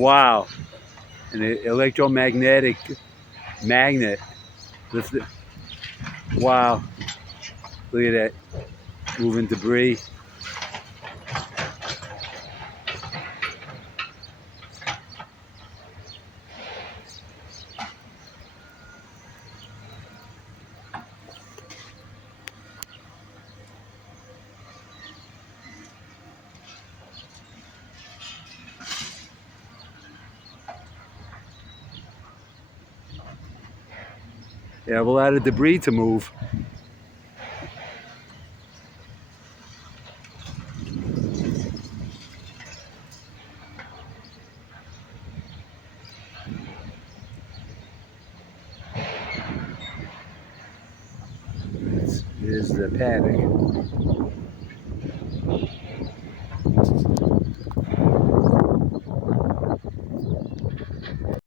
Wow. An electromagnetic magnet. Wow. Look at that. Moving debris. They have a lot of debris to move. Here's the paddock.